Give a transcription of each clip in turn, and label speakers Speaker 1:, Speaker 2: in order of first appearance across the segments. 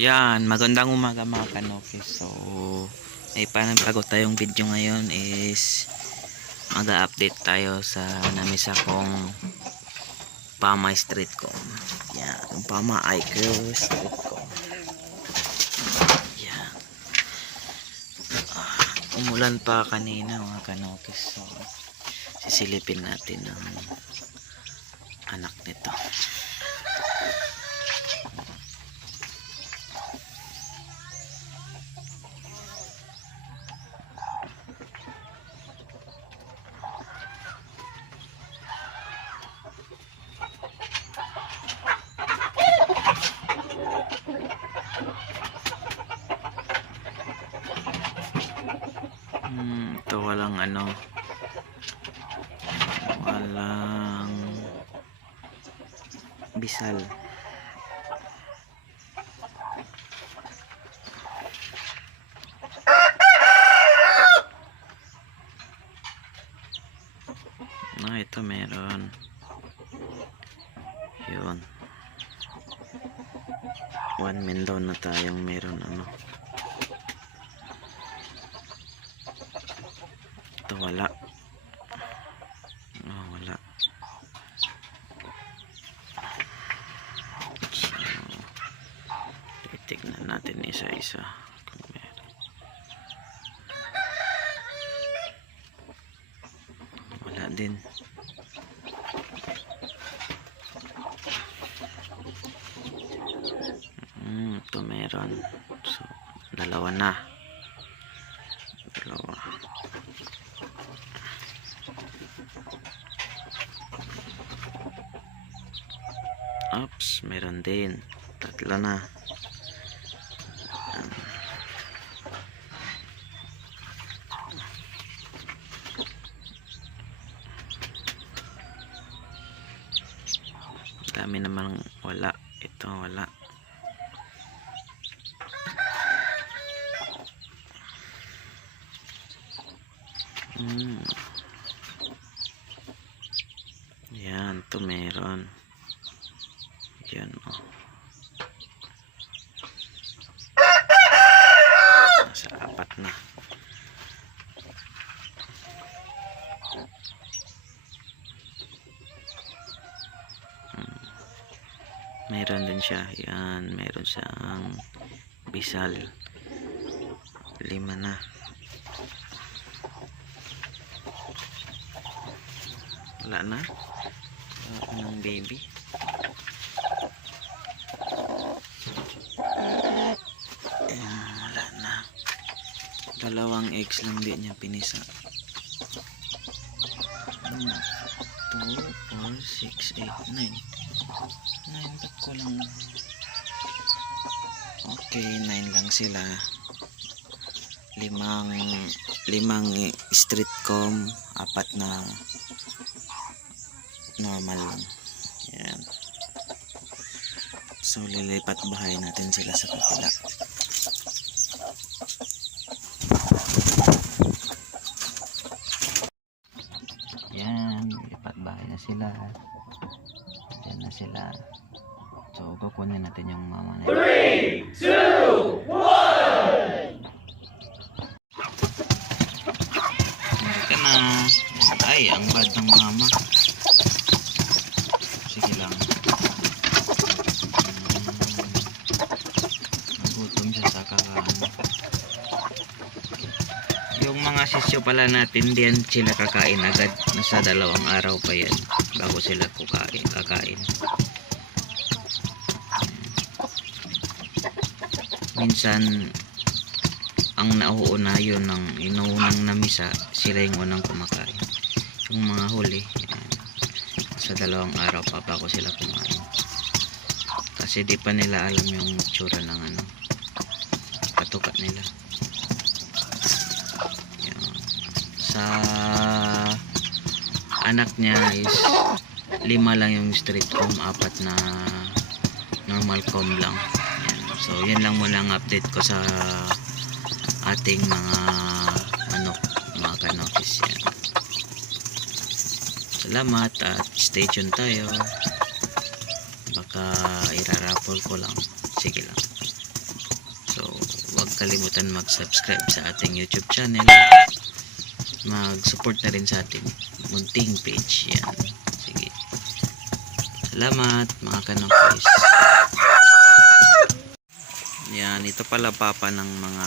Speaker 1: Yan, magandang umaga mga kanokis. So, may panabago tayong video ngayon is mag-update tayo sa namisa kong Pama Street ko. Yan, Pama Ike Street ko. Yan. Ah, umulan pa kanina mga kanokis. So, sisilipin natin ang anak nito. Hmm, ito walang ano. Walang bisal. Ah, ito meron. Yun. One min daw na tayong meron ano. Ito wala. Oh, wala. So, titignan natin isa-isa. Kung. Wala din. Hmm, ito meron. So, dalawa na. Dalawa. Oops, meron din. Tatlo na. Dami naman wala. Ito wala. Hmm. Yan, to meron. Yan, oh. Nasa apat na. Hmm. Meron din siya. Yan, meron siyang bisal. Lima na. Wala na. Wala ng baby. Ayan, wala na. Dalawang eggs lang din niya pinisa. Hmm. 2, 4, 6, 8, 9. 9 ba't ko lang? Okay, 9 lang sila. Limang, limang street com, apat na normal lang. Yan. So, lilipat bahay natin sila sa kapila. Yan, lilipat bahay na sila. Na sila. So, kukunin natin yung mama na 3, 2, 1 ka na. Ay, ang bad ng mama. Sige lang. Nagutom siya sa kakaano. Yung mga sisyo pala natin diyan sila kakain agad. Nasa dalawang araw pa yan bago sila kukain, kakain. Minsan ang nauuna yun ng inuunang namisa sila yung unang kumakain yung mga huli yan, sa dalawang araw pa bago sila kumain kasi di pa nila alam yung tsura ng ano katukat nila yan. sa anak niya is lima lang yung street comb apat na normal comb lang. So yan lang muna ang update ko sa ating mga manok mga kanokis. Yan. Salamat at stay tuned tayo. Baka iraraffle ko lang. Sige lang. Kalimutan mag-subscribe sa ating YouTube channel. Mag-support na rin sa ating munting page. Yan. Sige. Salamat mga kanokis. Yan, ito pala papa ng mga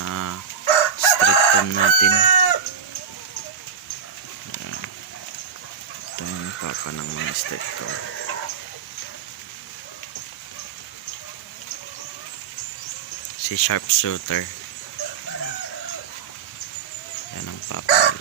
Speaker 1: street food natin. Ito yung papa ng mga street food. Si sharpshooter. Yan ang papa.